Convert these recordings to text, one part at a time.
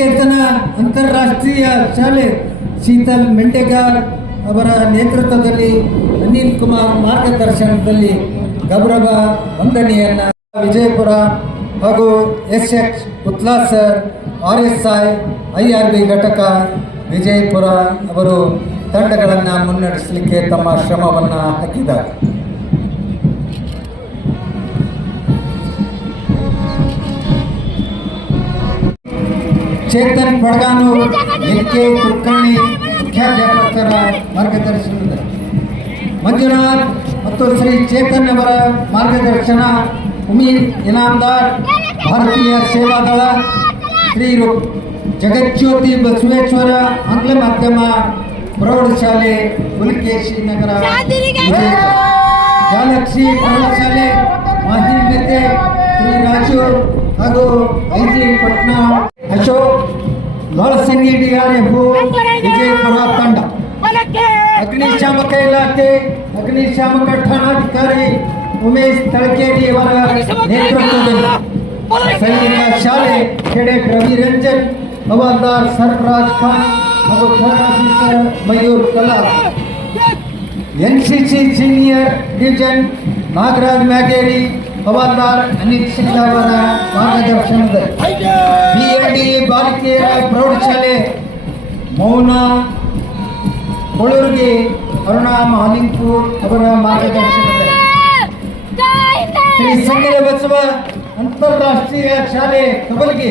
ಶಾಂತಿನಿಕೇತನ ಅಂತಾರಾಷ್ಟ್ರೀಯ ಶಾಲೆ ಶೀತಲ್ ಮೆಂಡೆಗಾರ್ ಅವರ ನೇತೃತ್ವದಲ್ಲಿ ಅನಿಲ್ ಕುಮಾರ್ ಮಾರ್ಗದರ್ಶನದಲ್ಲಿ ಗೌರವ ವಂದನೆಯನ್ನು ವಿಜಯಪುರ ಹಾಗೂ SX ಉತ್ಲಾಸರ್ RSI IRB ಘಟಕ ವಿಜಯಪುರ ಅವರು ತಂಡಗಳನ್ನು ಮುನ್ನಡೆಸಲಿಕ್ಕೆ ತಮ್ಮ ಶ್ರಮವನ್ನು ಹಾಕಿದ್ದಾರೆ. ಚೇತನ್ ಬಡಗಾನೂರ್ LK ಕುಲಕರ್ಣಿ ಮುಖ್ಯಾಧ್ಯಾಪಕರ ಮಾರ್ಗದರ್ಶನದಲ್ಲಿ ಮಂಜುನಾಥ್ ಮತ್ತು ಶ್ರೀ ಚೇತನ್ ಅವರ ಮಾರ್ಗದರ್ಶನ ಉಮೀದ್ ಇನಾಮದಾರ್ ಭಾರತೀಯ ಸೇವಾದಳ ಶ್ರೀ ಜಗಜ್ಯೋತಿ ಬಸವೇಶ್ವರ ಆಂಗ್ಲ ಮಾಧ್ಯಮ ಪ್ರೌಢಶಾಲೆ ಪುಲಕೇಶಿ ನಗರ ಗ್ಯಾಲಕ್ಸಿ ಪ್ರೌಢಶಾಲೆ ಮಾಹಿತಿ ಶ್ರೀ ರಾಜು ಹಾಗೂ IG ಪಟ್ನಾ ಅಶೋಕ್ ಲೋಳಸಂಗಿ DRF ವಿಜಯಪುರ ತಂಡ ಅಗ್ನಿಶಾಮಕ ಇಲಾಖೆ ಅಗ್ನಿಶಾಮಕ ಠಾಣಾಧಿಕಾರಿ ಉಮೇಶ್ ತಳಕೇರಿ ಅವರ ನೇತೃತ್ವದಲ್ಲಿ ಸೈನಿಕ ಶಾಲೆ ಕೆಡೆಟ್ ರವಿರಂಜನ್ ಹವಾಲ್ದಾರ್ ಸರ್ಫರಾಜ್ ಖಾನ್ ಹಾಗೂ third officer Mayur Kalar NCC senior division Nagaraj Myageri havildar Anil Singh ಅವರ ಮಾರ್ಗದರ್ಶನದಲ್ಲಿ BLD ಬಾಲಕಿಯರ ಪ್ರೌಢಶಾಲೆ ಮೌನ ಕೊಳೂರಿಗೆ ಅರುಣಾ ಮಹಾಲಿಂಗಪುರ್ ಅವರ ಮಾರ್ಗದರ್ಶನದಲ್ಲಿ ಶ್ರೀ ಸಂಗರ ಬಸವ ಅಂತಾರಾಷ್ಟ್ರೀಯ ಶಾಲೆ ಕಬಲ್ಗಿ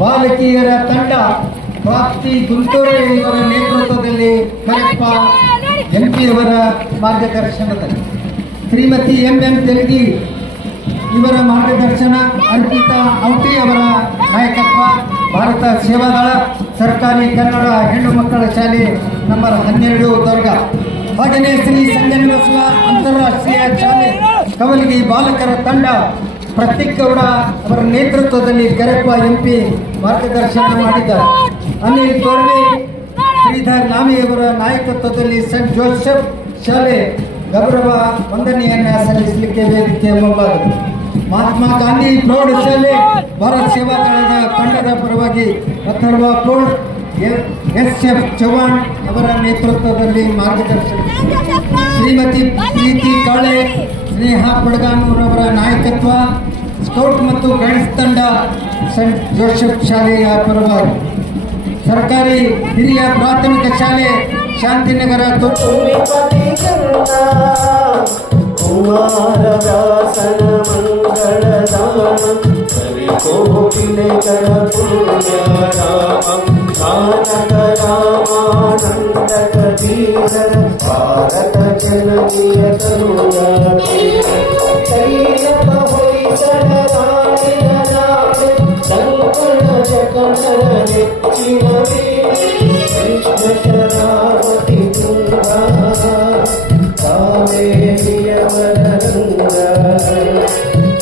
ಬಾಲಕಿಯರ ತಂಡ ಪ್ರಾಪ್ತಿ ಗುಂಟೂರು ಇವರ ನೇತೃತ್ವದಲ್ಲಿ ಕರೆಪ್ಪ MP ಅವರ ಮಾರ್ಗದರ್ಶನದಲ್ಲಿ ಶ್ರೀಮತಿ MM ತೆಲಗಿ ಇವರ ಮಾರ್ಗದರ್ಶನ ಅರ್ಪಿತಾ ಔಟಿ ಅವರ ನಾಯಕತ್ವ ಭಾರತ ಸೇವಾದಳ ಸರ್ಕಾರಿ ಕನ್ನಡ ಹೆಣ್ಣು ಮಕ್ಕಳ ಶಾಲೆ ನಂಬರ್ 12 ದರ್ಗ ಹಾಗೆಯೇ ಶ್ರೀ ಸಂಗನ ಬಸವ ಅಂತಾರಾಷ್ಟ್ರೀಯ ಶಾಲೆ ಕವಲ್ಗಿ ಬಾಲಕರ ತಂಡ ಪ್ರತೀಕ್ ಗೌಡ ಅವರ ನೇತೃತ್ವದಲ್ಲಿ ಕರೆಪ್ಪ MP ಮಾರ್ಗದರ್ಶನ ಮಾಡಿದ್ದಾರೆ. ಅನಿಲ್ ತೋರ್ವೆ ಶ್ರೀಧರ್ ನಾಮಿ ಅವರ ನಾಯಕತ್ವದಲ್ಲಿ ಸೆಂಟ್ ಜೋಸೆಫ್ ಶಾಲೆ ಗೌರವ ವಂದನೆಯನ್ನು ಸಲ್ಲಿಸಲಿಕ್ಕೆ ವೇದಿಕೆ ಮುಂಭಾಗ ಮಹಾತ್ಮ ಗಾಂಧಿ ಪ್ರೌಢಶಾಲೆ ಭಾರತ ಸೇವಾದಳದ ತಂಡದ ಪರವಾಗಿ ಅಥರ್ವ ಕೋಡ್ SF ಚೌಹಾಣ್ ಅವರ ನೇತೃತ್ವದಲ್ಲಿ ಮಾರ್ಗದರ್ಶನ ಶ್ರೀಮತಿ ಪ್ರೀತಿ ಕಾಳೆ ಸ್ನೇಹ ಬಡಗಾನೂರ್ ಅವರ ನಾಯಕತ್ವ ಸ್ಕೌಟ್ ಮತ್ತು ಗೈಡ್ಸ್ ತಂಡ ಸೆಂಟ್ ಜೋಸೆಫ್ ಶಾಲೆಯ ಪರವಾಗಿ ಸರ್ಕಾರಿ ಹಿರಿಯ ಪ್ರಾಥಮಿಕ ಶಾಲೆ ಶಾಂತಿನಗರ ಕುಮಾರದಾಸನ ಮಂಗಳದಾನಂ ಕವಿಕೋಕಿಲೆಗಳ ಪುಣ್ಯರಾಮಂ ಕಾನಕ ರಾಮಾನಂದ ಕಬೀರರ ಭಾರತ ಜನನಿಯ ತನುಜಾತೆ ಕೈಲಪ ಹೊಯ್ಸಳ ರಾಣಿಯ ನಾಡು ಸಂಕಣ ಜಕಣರ ನೆಚ್ಚಿನ ಕೃಷ್ಣ ಶರಾವತಿ ತುಂಗ ಕಾವೇರಿಯವರ ರಂಗ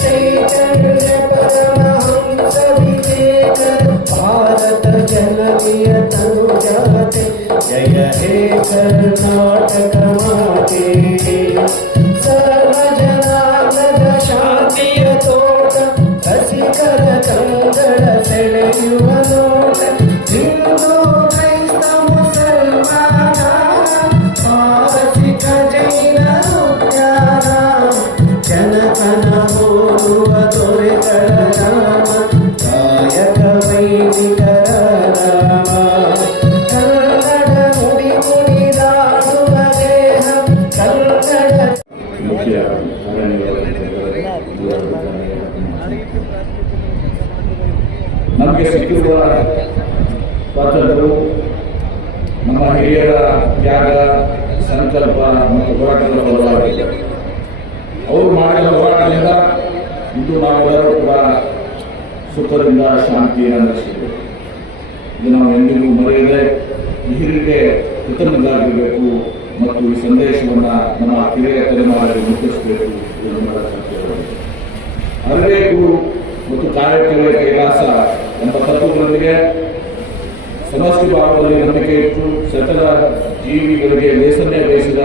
ಚೈತನ್ಯ ಪರಮಹಂಸ ವಿವೇಕರ ಭಾರತ ಜನನಿಯ ತನುಜಾತೆ ಜಯ ಹೇ ಕರ್ನಾಟಕ ಮಾತೆ ಸರ್ವ ಜನಾಂಗದ ಶಾಂತಿಯ ತೋಟ ರಸಿಕರ ಕಂಗಳ ಸೆಳೆಯುವ ನೋಟ ಹಿಂದೂ ಕ್ರೈಸ್ತ ಮುಸಲ್ಮಾನ ಪಾರಸಿಕ ಜೈನ ಉದ್ಯಾನ ಜನಕನ ಹೋಲುವ ದೊರೆಗಳ ರಾಮ ಗಾಯಕ ವೈದಿಕರ ರಾಮ ಕನ್ನಡ ನುಡಿ ನುಡಿದಾಡುವ ದೇಹ ಕನ್ನಡ ನಮಗೆ ಸಿಕ್ಕಿರುವ ಸ್ವಾತಂತ್ರ್ಯವು ನಮ್ಮ ಹಿರಿಯರ ತ್ಯಾಗ ಸಂಕಲ್ಪ ಮತ್ತು ಹೋರಾಟದ ಫಲವಾಗಿದೆ. ಅವರು ಮಾಡಿದ ಹೋರಾಟದಿಂದ ಇಂದು ನಾವೆಲ್ಲರೂ ಕೂಡ ಸುಖದಿಂದ ಶಾಂತಿಯನ್ನು ನಡೆಸಿದ್ದೇವೆ. ಇದು ನಾವು ಎಂದಿಗೂ ಮರೆಯದೆ ಈ ಹಿರಿಯರಿಗೆ ಕೃತಜ್ಞರಾಗಿರಬೇಕು ಮತ್ತು ಈ ಸಂದೇಶವನ್ನು ನಮ್ಮ ಕಿರಿಯ ತಲೆಮಾರಿಗೆ ಮುಟ್ಟಿಸಬೇಕು. ಇದು ನಮ್ಮ ಕರ್ತವ್ಯವಾಗಿದೆ. ಅರಿವು ಮತ್ತು ಕಾರ್ಯಕ್ರಮ ಕೈಲಾಸ ಎಂಬ ತತ್ವಗಳೊಂದಿಗೆ ಸಮಷ್ಟಿ ಭಾವದಲ್ಲಿ ನಂಬಿಕೆ ಇಟ್ಟು ಸಕಲ ಜೀವಿಗಳಿಗೆ ಲೇಸನ್ನೇ ಬಯಸಿದ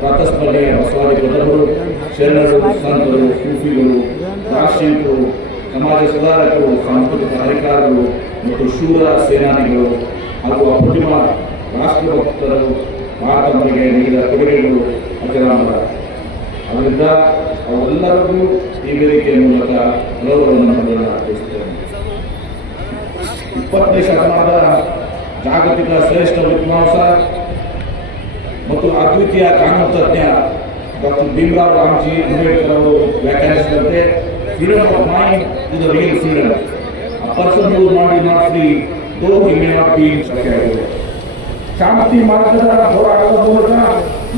ಪ್ರಾತಸ್ಮರಣೀಯ ಬಸವಾದಿ ಬದ್ಧರು, ಶರಣರು, ಸಂತರು, ಸೂಫಿಗಳು, ದಾರ್ಶನಿಕರು ಸಮಾಜ ಸುಧಾರಕರು, ಸಾಂಸ್ಕೃತಿಕ ಅಧಿಕಾರಿಗಳು ಮತ್ತು ಶೂರ ಸೇನಾನಿಗಳು ಹಾಗೂ ಅಪ್ರತಿಮ ರಾಷ್ಟ್ರಭಕ್ತರು ಭಾರತಕ್ಕೆ ನೀಡಿದ ಕೊಡುಗೆಗಳು ಅಜರಾಮರ. ಅದರಿಂದ ಅವರೆಲ್ಲರಿಗೂ ಈ ವೇದಿಕೆಯ ಮೂಲಕ ಗೌರವವನ್ನು ಅರ್ಪಿಸುತ್ತೇನೆ. 20ನೇ ಶತಮಾನದ ಜಾಗತಿಕ ಶ್ರೇಷ್ಠ ವಿದ್ವಾಂಸ ಮತ್ತು ಅದ್ವಿತೀಯ ಕಾನೂನು ತಜ್ಞ ಡಾಕ್ಟರ್ ಭೀಮರಾವ್ ರಾಮ್ಜಿ ಅಂಬೇಡ್ಕರ್ ಅವರು ವ್ಯಾಖ್ಯಾನಿಸಿದಂತೆ freedom of mind is the real freedom. A person who not free though he may not be secular. ಶಾಂತಿ ಮಾರ್ಗದ ಹೋರಾಟದ ಮೂಲಕ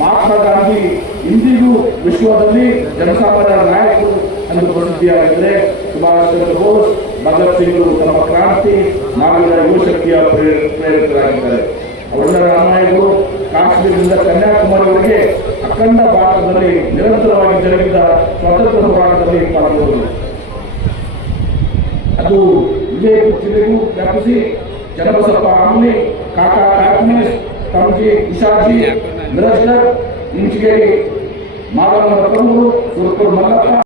ಮಹಾತ್ಮ ಗಾಂಧಿ ಇಂದಿಗೂ ವಿಶ್ವದಲ್ಲಿ ಜನಸಾಮಾನ್ಯರ ನಾಯಕರು ಎಂದು ಪ್ರಸಿದ್ಧಿಯಾಗಿದ್ದರೆ, ಸುಭಾಷ್ ಚಂದ್ರ ಬೋಸ್, ಭಗತ್ ಸಿಂಗ್ ತಮ್ಮ ಕ್ರಾಂತಿ ನಾವೆಲ್ಲ ಯುವಶಕ್ತಿಯ ಪ್ರೇರಿತರಾಗಿದ್ದಾರೆ. ಅವರೆಲ್ಲರ ಅನ್ಯಾಯಗಳು ಕಾಶ್ಮೀರದಿಂದ ಕನ್ಯಾಕುಮಾರಿವರೆಗೆ ಅಖಂಡ ಭಾರತದಲ್ಲಿ ನಿರಂತರವಾಗಿ ಜರುಗಿದ ಸ್ವಾತಂತ್ರ್ಯ ಹೋರಾಟದಲ್ಲಿ ಪಾಲ್ಗೊಂಡರು. ಅದು ವಿಜಯಪುರ ಜಿಲ್ಲೆಗೂ ವ್ಯಾಪಿಸಿ ಜನಬಸಪ್ಪ ಆಮ್ನಿ, ಕಾಕಾ ಕಾಕಮೇಶ್, ತಮ್ಜಿ ಉಷಾಜಿ, ಮಿರಜ್ಕರ್, ಇಂಚಿಗೇರಿ, ಮಾಲಮ್ಮ ಪ್ರಭು, ಸುರಪುರ ಮಲ್ಲಪ್ಪ